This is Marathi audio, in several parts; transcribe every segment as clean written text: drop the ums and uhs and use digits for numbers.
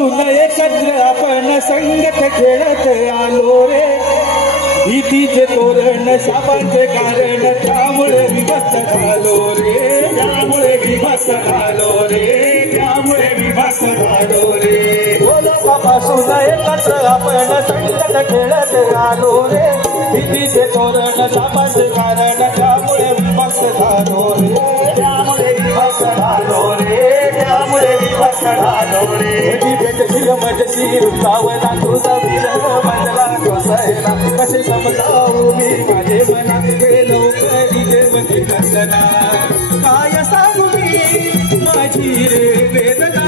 सकाळपासून एकत्र आपण संगत खेळत आलो रे. भीतीचे तोरण शापांचे कारण त्यामुळे विभक्त झालो रे. त्यामुळे विभक्त झालो रे. त्यामुळे विभक्त झालो रे. सकाळपासून एकत्र आपण संगत खेळत आलो रे. भीतीचे तोरण शापांचे कारण त्यामुळे विभक्त झालो रे. त्यामुळे विभक्त झालो रे. त्यामुळे विभक्त झालो रे. भेटशील मजशी रुतावला तुझा विरह बनला कोसळला. कसे समजावू मी माझे मना गेलो कधी देवती नंदना. काय सांगू मी माझी रे वेदना.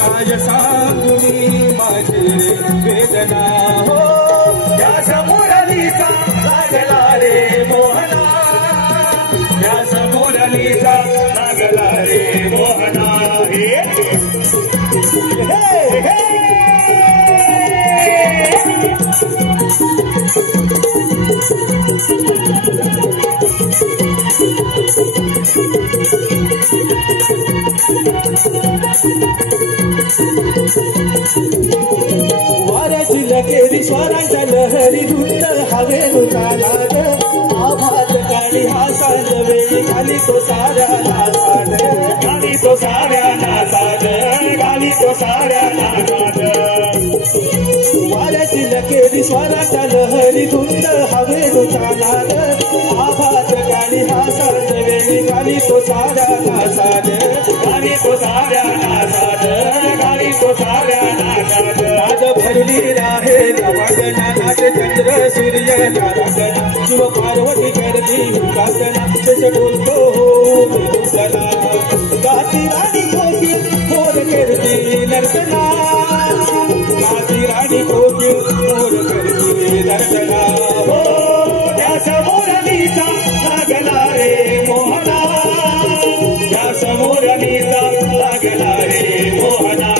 काय सांगू मी माझी रे वेदना. हो या समोरलीचा लागला रे मोहना. या समोरलीचा लागला रे मोहना. वाऱ्याची लकेरी स्वरांच्या लहरी धुंद हवेनु चालाड. आभात काळी हा सांज वेळी घाली तो साऱ्या नासाड. घाली तो साऱ्या नासाड. घाली तो साऱ्या नासाड. वाऱ्याची लकेरी स्वरांच्या लहरी धुंद हवेनु चालाड. आभात काळी हा सांज वेळी घाली तो साऱ्या नासाड. घाली तो साऱ्या नासाड. घाली तो साऱ्या नासाड. आज भरली आहे नवागना. नाच चंद्र सूर्य तारागना. शिव पार्वती करती उपासना. जस बोलतो हो विदुषणा. गाती राणी कोकिल मोर करती नर्तना. गाती राणी कोकिल मोर करती नर्तना. हो त्या समोरलीचा लागला रे मोहना. त्या समोरलीचा लागला रे मोहना.